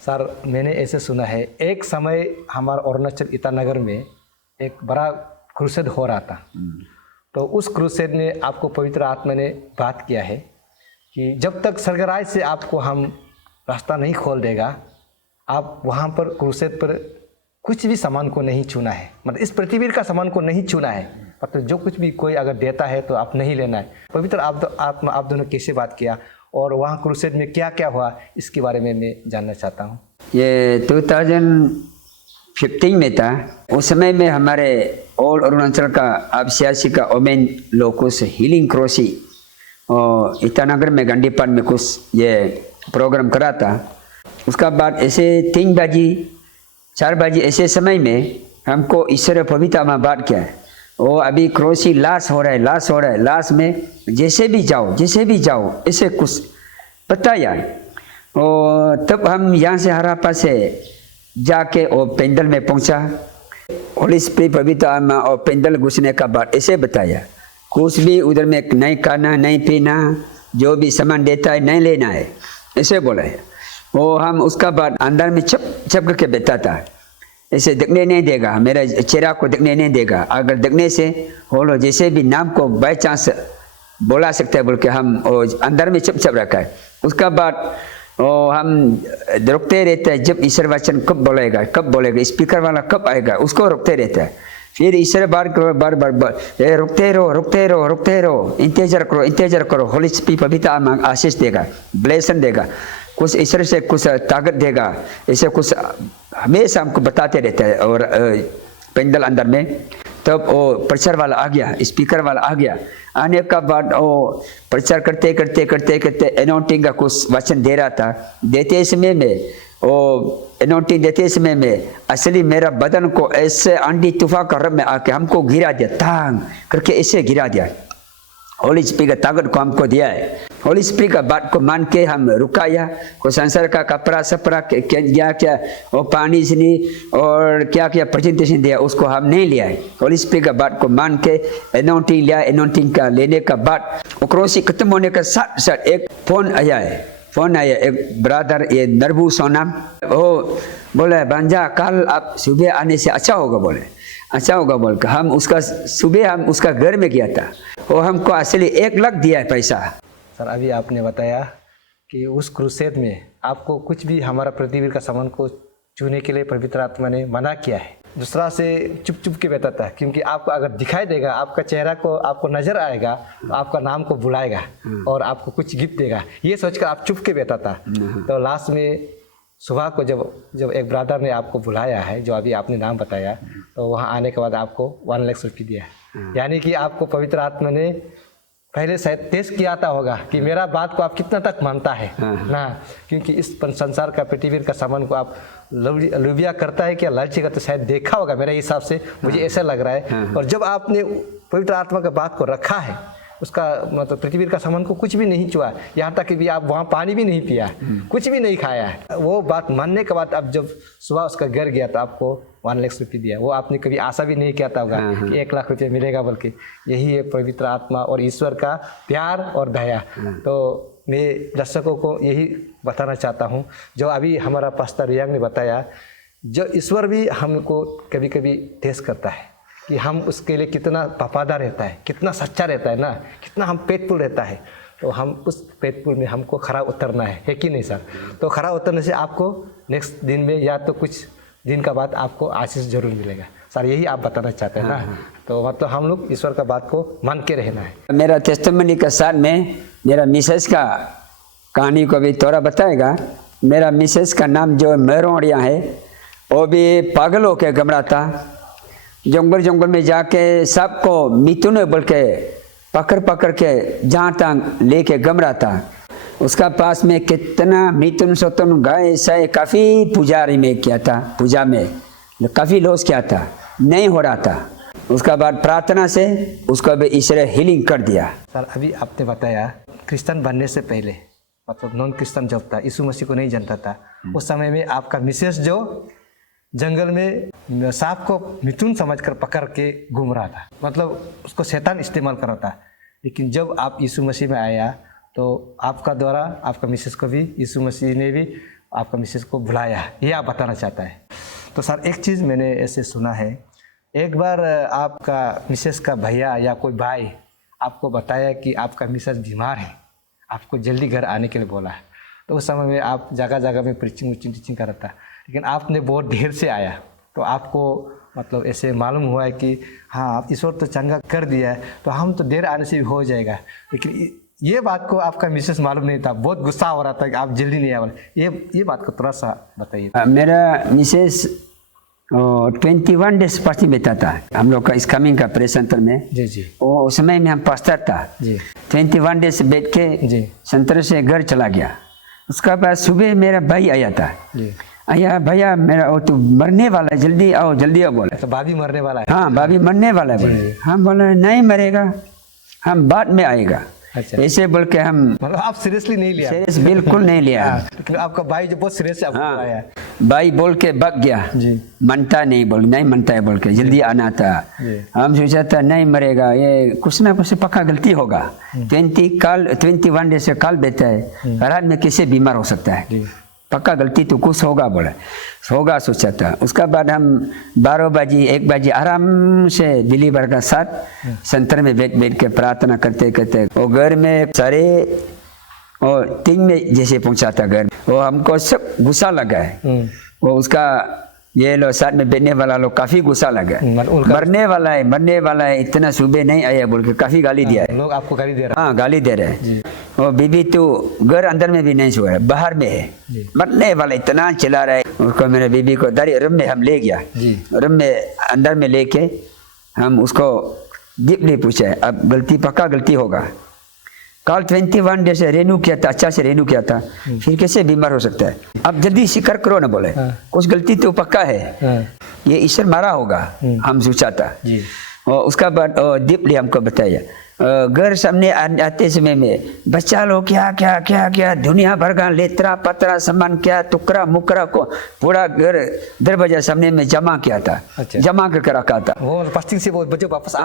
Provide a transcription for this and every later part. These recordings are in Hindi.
सर मैंने ऐसे सुना है, एक समय हमारा अरुणाचल ईटानगर में एक बड़ा क्रूसेड हो रहा था। तो उस क्रूसेड में आपको पवित्र आत्मा ने बात किया है कि जब तक स्वर्गराज से आपको हम रास्ता नहीं खोल देगा, आप वहाँ पर क्रूसेड पर कुछ भी सामान को नहीं छूना है। मतलब इस पृथ्वी का सामान को नहीं छूना है। मतलब जो कुछ भी कोई अगर देता है तो आप नहीं लेना है। पवित्र आत्मा आप दोनों कैसे बात किया और वहाँ क्रूसेड में क्या क्या हुआ, इसके बारे में मैं जानना चाहता हूँ। ये 2015 में था। उस समय में हमारे ऑल अरुणाचल का आबसियासी का ओमेन लोकस हीलिंग क्रोसी और ईटानगर में गंडीपान में कुछ ये प्रोग्राम करा था। उसका बाद ऐसे 3 बजे 4 बजे ऐसे समय में हमको ईश्वर पवित्र आत्मा बात किया है, वो अभी क्रोसी लाश हो रहा है, लाश में जैसे भी जाओ ऐसे कुछ बताया। और तब हम यहाँ से हरापा से जाके और पेंडल में पहुँचा। होली स्पिरिट पवित्र आत्मा और पेंडल घुसने का बाद ऐसे बताया, कुछ भी उधर में नहीं खाना नहीं पीना, जो भी सामान देता है नहीं लेना है, ऐसे बोला है। वो हम उसका बाद अंदर में छप करके बैठा था। ऐसे देखने नहीं देगा, मेरे चेहरा को देखने नहीं देगा। अगर देखने से हो लो जैसे भी नाम को बाई चांस बोला सकते हैं बोल के हम अंदर में छप रखा है। उसका बाद हम रुकते रहते हैं, जब ईश्वर वचन कब बोलेगा, स्पीकर वाला कब आएगा, उसको रुकते रहते हैं। फिर ईश्वर बार रुकते रहो, इंतजार करो। होली स्पिरिट पवित्र आत्मा आशीष देगा, ब्लेसिंग देगा, कुछ ईश्वर से कुछ ताकत देगा, ऐसे कुछ हमेशा हमको बताते रहते हैं। और पेंडल अंदर में तब वो प्रचार वाला आ गया, स्पीकर वाला आ गया। आने का बाद वो प्रचार करते एनोटिंग का कुछ वचन दे रहा था। देते समय में वो एनोटिंग देते समय में असली मेरा बदन को ऐसे आंधी तूफान का रब में आके हमको गिरा दिया, तांग करके ऐसे गिरा दिया। होली स्पिरिट का ताकत को हमको दिया है। होली स्पिरिट का बात को मान के हम रुकाया। को संसार का कपड़ा सपड़ा क्या वो पानी से नहीं और क्या प्रेजेंटेशन दिया, उसको हम नहीं लिया है। होली स्पिरिट का बात को मान के एनोटिंग लिया। एनोटिंग का लेने का बाद क्रोसी खत्म होने का साथ एक फोन आया, एक ब्रदर ये नरबू सोनाम, वो बोले बंजा कल आप सुबह आने से अच्छा होगा बोल के हम उसका घर में गया था। वो हमको असली 1 लाख दिया है पैसा। सर अभी आपने बताया कि उस क्रूसेड में आपको कुछ भी हमारा पृथ्वी का सामान को छूने के लिए पवित्र आत्मा ने मना किया है। दूसरा से चुप के बैठा था, क्योंकि आपको अगर दिखाई देगा, आपका चेहरा को आपको नजर आएगा तो आपका नाम को बुलाएगा और आपको कुछ गिफ्ट देगा, ये सोचकर आप चुप के बैठा था। तो लास्ट में सुबह को जब एक ब्रदर ने आपको बुलाया है, जो अभी आपने नाम बताया, तो वहाँ आने के बाद आपको 1 लाख रुपये दिया है। यानी कि आपको पवित्र आत्मा ने पहले शायद टेस्ट किया था होगा कि मेरा बात को आप कितना तक मानता है ना, क्योंकि इस संसार का पृथ्वी का सामान को आप लुबिया करता है क्या लालची का, तो शायद देखा होगा मेरे हिसाब से, मुझे ऐसा लग रहा है। और जब आपने पवित्र आत्मा का बात को रखा है, उसका मतलब पृथ्वी का सामान को कुछ भी नहीं छुआ, यहाँ तक कि भी आप वहाँ पानी भी नहीं पिया, कुछ भी नहीं खाया है। वो बात मानने के बाद अब जब सुबह उसका घर गया तो आपको 1 लाख रुपये दिया। वो आपने कभी आशा भी नहीं किया था होगा कि 1 लाख रुपये मिलेगा, बल्कि यही है पवित्र आत्मा और ईश्वर का प्यार और दया। तो मैं दर्शकों को यही बताना चाहता हूँ, जो अभी हमारा पास्टर रियांग ने बताया, जो ईश्वर भी हमको कभी कभी टेस्ट करता है कि हम उसके लिए कितना वफादार रहता है, कितना सच्चा रहता है ना, कितना हम फेथफुल रहता है। तो हम उस फेथफुल में हमको खरा उतरना है कि नहीं सर? तो खरा उतरने से आपको नेक्स्ट दिन में या तो कुछ दिन का बाद आपको आशीष जरूर मिलेगा। सर यही आप बताना चाहते हैं ना? तो मतलब हम लोग ईश्वर का बात को मान के रहना है। मेरा टेस्टिमनी के साथ में मेरा मिसेस का कहानी को भी थोड़ा बताएगा। मेरा मिसेस का नाम जो मेरोड़िया है, वो भी पागल होकर घबरा था। जंगल में जाके सबको मिथुन बोल के पकड़ के जहाँ तक लेके घबरा था। उसका पास में कितना मिथुन सतुन गाय साय काफ़ी पुजारी में किया था, पूजा में काफ़ी लॉस किया था, नहीं हो रहा था। उसका बाद प्रार्थना से उसको भी ईश्वर हीलिंग कर दिया। सर अभी आपने बताया क्रिश्चियन बनने से पहले, मतलब नॉन क्रिश्चियन जब था, यीशु मसीह को नहीं जानता था, उस समय में आपका मिसेस जो जंगल में सांप को मिथुन समझकर पकड़ के घूम रहा था, मतलब उसको शैतान इस्तेमाल कर रहा था। लेकिन जब आप यीशु मसीह में आया तो आपका द्वारा आपका मिसेस को भी यीशु मसीह ने भी आपका मिसेस को बुलाया, ये आप बताना चाहता है। तो सर एक चीज़ मैंने ऐसे सुना है, एक बार आपका मिसेस का भैया या कोई भाई आपको बताया कि आपका मिसेस बीमार है, आपको जल्दी घर आने के लिए बोला है। तो उस समय में आप जगह जगह में टीचिंग कर रहा था, लेकिन आपने बहुत देर से आया, तो आपको मतलब ऐसे मालूम हुआ है कि हाँ आप ईश्वर तो चंगा कर दिया है, तो हम तो देर आने से भी हो जाएगा। लेकिन ये बात को आपका मिसेस मालूम नहीं था, बहुत गुस्सा हो रहा था कि आप जल्दी नहीं आए। ये बात को थोड़ा सा बताइए। मेरा मिसेस 21 डेज फास्टिंग बैठा था हम लोग का इस कमिंग का प्रेस सेंटर में। जी जी। वो उस समय में हम पास्टर था जी। 21 डेज बैठ के जी। सेंटर से घर चला गया। उसका बाद सुबह मेरा भाई आया था। जी। आया, भैया मेरा वो तो मरने वाला है, जल्दी आओ बोले। तो भाभी मरने वाला है? हाँ भाभी मरने वाला है बोले। हम बोले नहीं मरेगा, हम बाद में आएगा। अच्छा। ऐसे बोल के हम मतलब आप सीरियसली नहीं लिया? सीरियस बिल्कुल नहीं लिया। लेकिन आपका भाई जो बहुत सीरियस आपको हाँ, आया। भाई बोल के भाग गया। जी। मनता नहीं मनता है बोल के जल्दी आना था। हम सोचा था नहीं मरेगा, ये कुछ ना कुछ पक्का गलती होगा। 21 डेज से काल बैठा है, रात में कैसे बीमार हो सकता है, पक्का गलती तो कुछ होगा बोले, होगा सोचा था। उसका बाद हम 12 बजे 1 बजे आराम से बिलीवर का साथ सेंटर में बैठ के प्रार्थना करते करते वो घर में सारे और 3 में जैसे पहुंचा था घर। वो हमको सब गुस्सा लगा है। वो उसका ये लोग साथ में बैठने वाला लोग काफी गुस्सा लगा है। मरने वाला है इतना सुबह नहीं आया बोल के काफी गाली दिया है। लोग आपको गाली दे रहे हैं? हाँ गाली दे रहे हैं। वो बीबी तो घर अंदर में भी नहीं सो रहा है, बाहर में है, मरने वाला इतना चिल्ला रहा है। उसको मेरे बीबी को रूम में हम ले गया। रूम में अंदर में लेके हम उसको डीपली पूछा, अब पक्का गलती होगा। कल 21 डेज से रेनू किया था, अच्छा से रेनू किया था, फिर कैसे बीमार हो सकता है? अब जल्दी स्वीकार करो ना बोले। कुछ गलती तो पक्का है, ये ईश्वर मारा होगा, हम सोचा था। और उसका बाद डीपली हमको बताया। घर सामने आते समय में बच्चा लोग क्या क्या क्या क्या दुनिया भर का लेतरा पतरा सामान क्या टुकड़ा मुकरा को पूरा घर दरवाजा सामने में जमा किया था। अच्छा। जमा करके रखा था। वो फास्टिंग से वो बच्चे वापस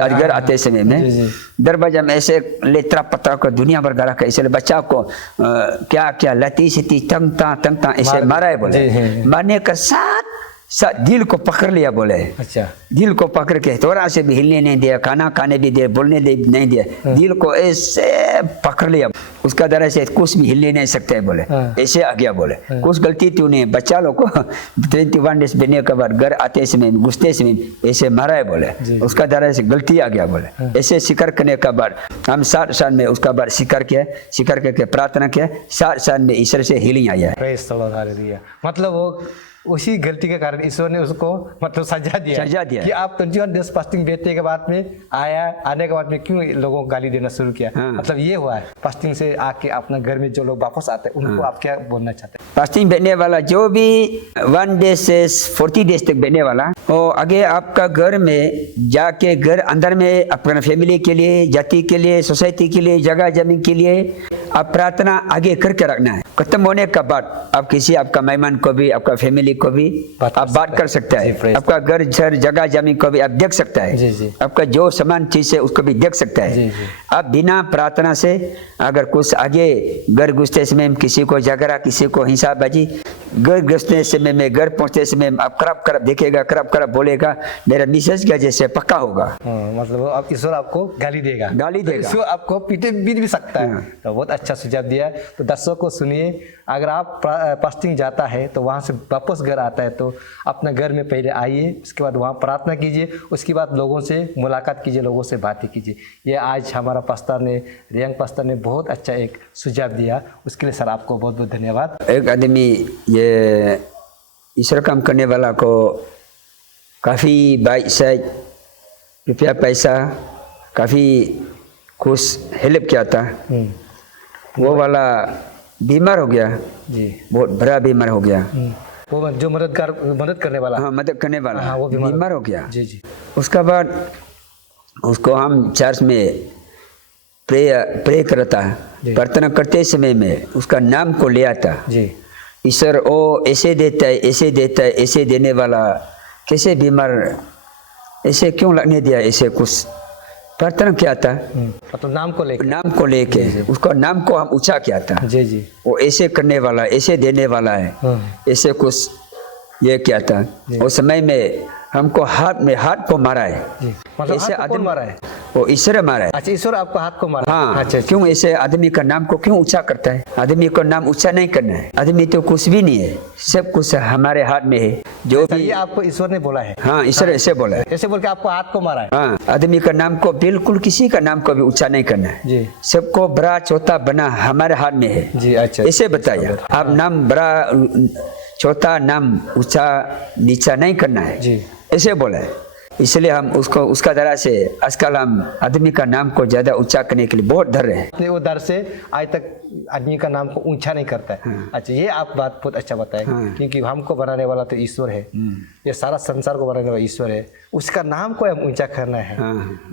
आज घर आते समय में दरवाजा में ऐसे लेतरा पतरा को दुनिया भर का रखा, इसलिए बच्चा को क्या क्या लती सिती तंगता ऐसे मारा है बोले। मारने का साथ दिल को पकड़ लिया बोले। अच्छा। दिल को पकड़ के थोड़ा से भी हिलने नहीं दिया, खाना खाने भी दिया, बोलने नहीं दिया, दिल को ऐसे पकड़ लिया। उसका तरह से कुछ भी हिलने नहीं सकते है बोले। ऐसे आ गया बोले। कुछ गलती तो नहीं, बच्चा लोग को 21 डेज बनने के बाद घर आते समय घुसते समय ऐसे मारा है बोले। उसका तरह से गलती आ गया बोले। ऐसे शिकार करने के बाद हम 7 साल में उसका बाद शिकार करके प्रार्थना किया, 7 साल में ईश्वर से हीलिंग आया है। मतलब वो उसी गलती के कारण ईश्वर ने उसको मतलब सजा दिया कि आप 21 डेज फास्टिंग बैठने के बाद में आने के बाद में क्यों लोगों को गाली देना शुरू किया। मतलब ये हुआ है फास्टिंग से आके अपना घर में जो लोग वापस आते हैं उनको आप क्या बोलना चाहते हैं? फास्टिंग बैठने वाला जो भी 1 डेज से 40 डेज तक बैठने वाला, और आगे आपका घर में जाके घर अंदर में अपना फैमिली के लिए, जाति के लिए, सोसाइटी के लिए, जगह जमीन के लिए आप प्रार्थना आगे करके रखना है। खत्म होने के बाद आप किसी आपका मेहमान को भी, आपका फैमिली को भी आप बात कर सकते हैं। आपका घर जगह जमीन को भी आप देख सकता है। आपका जो सामान चीज है उसको भी देख सकता है। आप बिना प्रार्थना से अगर कुछ आगे घर घुसते समय किसी को झगड़ा, किसी को हिंसाबाजी, घर घुसते समय में, घर पहुंचते समय आप खराब देखेगा, खराब बोलेगा, मेरा मिसेज का जैसे पक्का होगा। मतलब आप ईश्वर आपको गाली देगा। ईश्वर आपको पीट भी सकता है। तो बहुत अच्छा सुझाव दिया। तो दर्शकों को सुनिए, अगर आप फास्टिंग जाता है तो वहाँ से वापस घर आता है तो अपना घर में पहले आइए, उसके बाद वहाँ प्रार्थना कीजिए, उसके बाद लोगों से मुलाकात कीजिए, लोगों से बातें कीजिए। ये आज हमारा पास्टर ने, रियांग पास्टर ने बहुत अच्छा एक सुझाव दिया, उसके लिए सर आपको बहुत बहुत धन्यवाद। एक आदमी ये ईश्वर काम करने वाला को काफ़ी रुपया पैसा काफ़ी कुछ हेल्प किया था। वो वाला बीमार हो गया जी, बहुत बड़ा बीमार हो गया। वो जो मदद करने वाला, हाँ मदद करने वाला, हाँ, वो बीमार हो गया जी। उसका बाद उसको हम चर्च में प्रे करता, प्रार्थना करते समय में उसका नाम को ले आता जी। ईश्वर ओ ऐसे देता है, ऐसे देता है, ऐसे देने वाला, कैसे बीमार ऐसे क्यों लगने दिया, ऐसे कुछ प्रार्थना किया था, मतलब नाम को लेकर। नाम को लेके उसका नाम को हम ऊंचा किया था। जी जी। वो ऐसे करने वाला, ऐसे देने वाला है, ऐसे कुछ ये किया था। उस समय में हमको हाथ को मारा है। जी। मतलब ऐसे हाथ को कौन मारा है? वो ईश्वर मारा है। अच्छा, ईश्वर आपको हाथ को मारा? हाँ। अच्छा, क्यों ऐसे आदमी का नाम को क्यों ऊंचा करता है? आदमी को नाम ऊंचा नहीं करना है। आदमी तो कुछ भी नहीं है, सब कुछ हमारे हाथ में है। जो भी ये आपको ईश्वर ने बोला है? हाँ, ईश्वर ऐसे बोला है। ऐसे बोल के आपको हाथ को मारा है? हाँ, आदमी का नाम को बिल्कुल किसी का नाम को भी ऊंचा नहीं करना है। जी। सबको बड़ा छोटा बना हमारे हाथ में है। जी। अच्छा, ऐसे बताया। आप नाम बड़ा छोटा, नाम ऊंचा नीचा नहीं करना है। जी। ऐसे बोला है। इसलिए हम उसको उसका तरह से आजकल हम आदमी का नाम को ज्यादा ऊंचा करने के लिए बहुत डर रहे हैं। अपने वो डर से आज तक आदमी का नाम को ऊंचा नहीं करता है। अच्छा, ये आप बात बहुत अच्छा बताए। क्योंकि हमको बनाने वाला तो ईश्वर है, ये सारा संसार को बनाने वाला ईश्वर है, उसका नाम को हम ऊंचा करना है।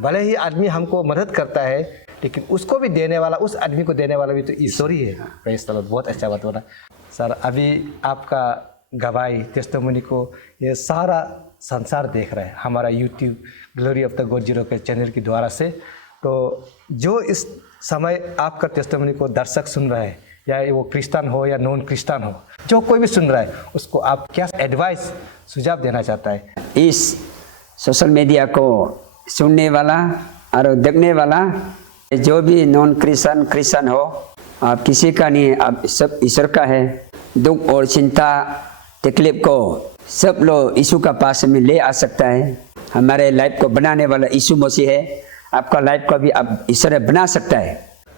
भले ही आदमी हमको मदद करता है, लेकिन उसको भी देने वाला, उस आदमी को देने वाला भी तो ईश्वर ही है। प्रेज़ द लॉर्ड, बहुत अच्छा बात बोला सर। अभी आपका गवाही टेस्टिमनी को ये सारा संसार देख रहा है, हमारा YouTube glory of the God zero के चैनल के द्वारा से। तो जो इस समय आपका टेस्टिमनी को दर्शक सुन रहा है, या वो क्रिश्चियन हो या नॉन क्रिश्चियन हो, जो कोई भी सुन रहा है, उसको आप क्या एडवाइस, सुझाव देना चाहता है? इस सोशल मीडिया को सुनने वाला और देखने वाला जो भी नॉन क्रिश्चियन हो, आप किसी का नहीं, आप सब ईश्वर का है। दुख और चिंता तकलीफ को सब लोग यीशु का पास में ले आ सकता है। हमारे लाइफ को बनाने वाला यीशु मसीह है। आपका लाइफ को भी आप ईश्वर बना सकता है।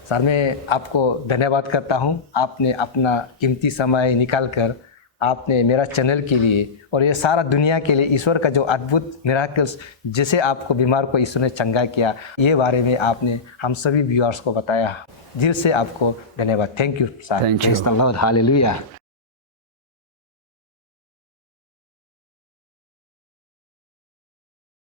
सर, मैं आपको धन्यवाद करता हूँ। आपने अपना कीमती समय निकाल कर आपने मेरा चैनल के लिए और ये सारा दुनिया के लिए ईश्वर का जो अद्भुत मिराकल्स, जैसे आपको बीमार को ईश्वर ने चंगा किया, ये बारे में आपने हम सभी व्यूअर्स को बताया। दिल से आपको धन्यवाद। Thank you sir. Thank you. Hallelujah.